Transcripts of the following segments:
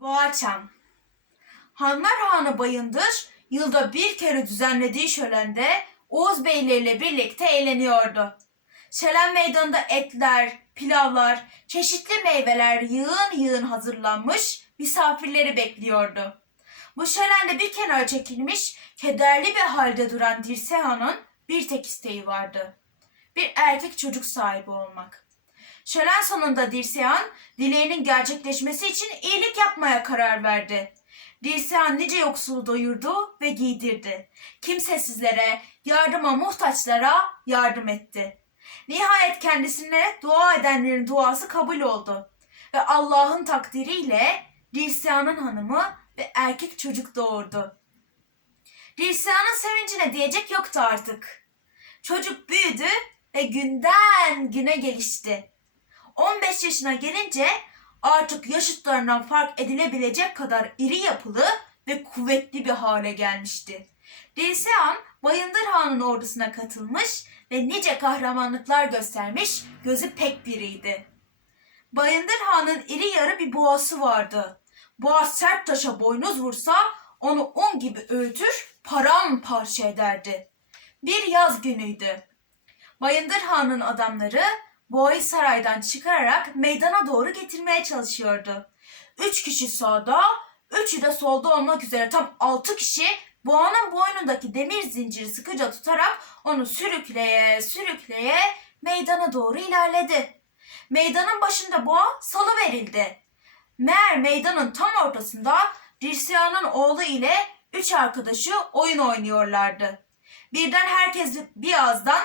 Boğaçan Hanlar Hanı Bayındır yılda bir kere düzenlediği şölende Oğuz beyleriyle birlikte eğleniyordu. Şölen meydanında etler, pilavlar, çeşitli meyveler yığın yığın hazırlanmış misafirleri bekliyordu. Bu şölende bir kenara çekilmiş, kederli bir halde duran Dirsehan'ın bir tek isteği vardı. Bir erkek çocuk sahibi olmak. Şölen sonunda Dirsehan, dileğinin gerçekleşmesi için iyilik yapmaya karar verdi. Dirsehan nice yoksulu doyurdu ve giydirdi. Kimsesizlere, yardıma muhtaçlara yardım etti. Nihayet kendisine dua edenlerin duası kabul oldu. Ve Allah'ın takdiriyle Dirsehan'ın hanımı ve erkek çocuk doğurdu. Dirsehan'ın sevincine diyecek yoktu artık. Çocuk büyüdü ve günden güne gelişti. 15 yaşına gelince artık yaşıtlarından fark edilebilecek kadar iri yapılı ve kuvvetli bir hale gelmişti. Dilsehan Bayındır Han'ın ordusuna katılmış ve nice kahramanlıklar göstermiş gözü pek biriydi. Bayındır Han'ın iri yarı bir boğası vardı. Boğaz sert taşa boynuz vursa onu un gibi öğütür paramparça ederdi. Bir yaz günüydü. Bayındır Han'ın adamları boğayı saraydan çıkararak meydana doğru getirmeye çalışıyordu. Üç kişi sağda, üçü de solda olmak üzere tam altı kişi boğanın boynundaki demir zinciri sıkıca tutarak onu sürükleye sürükleye meydana doğru ilerledi. Meydanın başında boğa salı verildi. Meğer meydanın tam ortasında Dirsiyan'ın oğlu ile üç arkadaşı oyun oynuyorlardı. Birden herkes bir ağızdan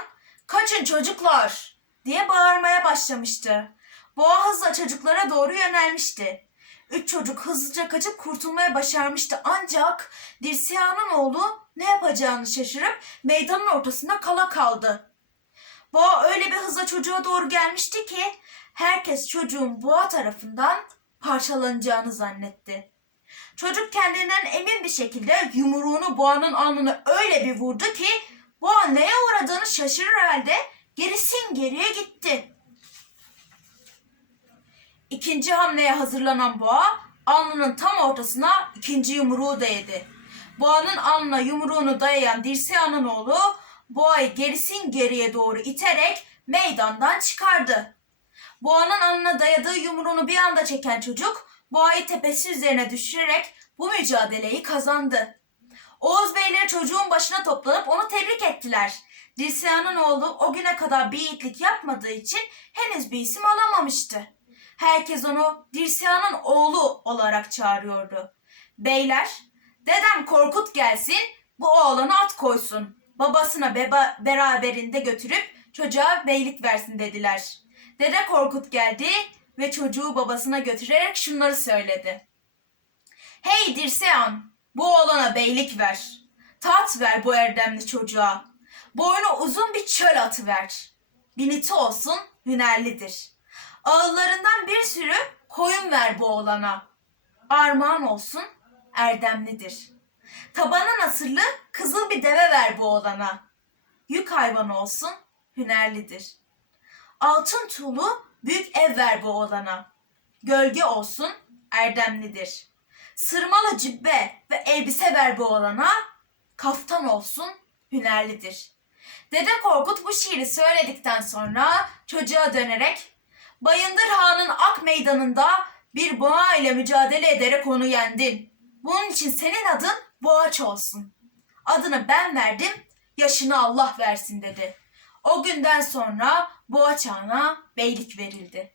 kaçın çocuklar diye bağırmaya başlamıştı. Boğa hızla çocuklara doğru yönelmişti. Üç çocuk hızlıca kaçıp kurtulmaya başarmıştı ancak Dirsiyan'ın oğlu ne yapacağını şaşırıp meydanın ortasında kala kaldı. Boğa öyle bir hızla çocuğa doğru gelmişti ki herkes çocuğun boğa tarafından parçalanacağını zannetti. Çocuk kendinden emin bir şekilde yumruğunu boğanın alnına öyle bir vurdu ki boğa neye uğradığını şaşırır halde gerisin geriye gitti. İkinci hamleye hazırlanan boğa alnının tam ortasına ikinci yumruğu değdi. Boğanın alnına yumruğunu dayayan Dirseyan'ın oğlu boğayı gerisin geriye doğru iterek meydandan çıkardı. Boğanın alnına dayadığı yumruğunu bir anda çeken çocuk boğayı tepesi üzerine düşürerek bu mücadeleyi kazandı. Oğuz beyleri çocuğun başına toplanıp onu tebrik ettiler. Dirseyan'ın oğlu o güne kadar bir yiğitlik yapmadığı için henüz bir isim alamamıştı. Herkes onu Dirseyan'ın oğlu olarak çağırıyordu. Beyler, dedem Korkut gelsin, bu oğlanı at koysun. Babasına beba beraberinde götürüp çocuğa beylik versin dediler. Dede Korkut geldi ve çocuğu babasına götürerek şunları söyledi. Hey Dirseyan, bu oğlana beylik ver. Tat ver bu erdemli çocuğa. Boynu uzun bir çöl atı ver. Biniti olsun, hünerlidir. Ağıllarından bir sürü koyun ver bu oğlana. Armağan olsun, erdemlidir. Tabanı nasırlı kızıl bir deve ver bu oğlana. Yük hayvanı olsun, hünerlidir. Altın tuğlu büyük ev ver bu oğlana. Gölge olsun, erdemlidir. Sırmalı cübbe ve elbise ver bu oğlana. Kaftan olsun, hünerlidir. Dede Korkut bu şiiri söyledikten sonra çocuğa dönerek Bayındır Han'ın ak meydanında bir boğa ile mücadele ederek onu yendin. Bunun için senin adın Boğaç olsun. Adını ben verdim, yaşını Allah versin dedi. O günden sonra Boğaç Han'a beylik verildi.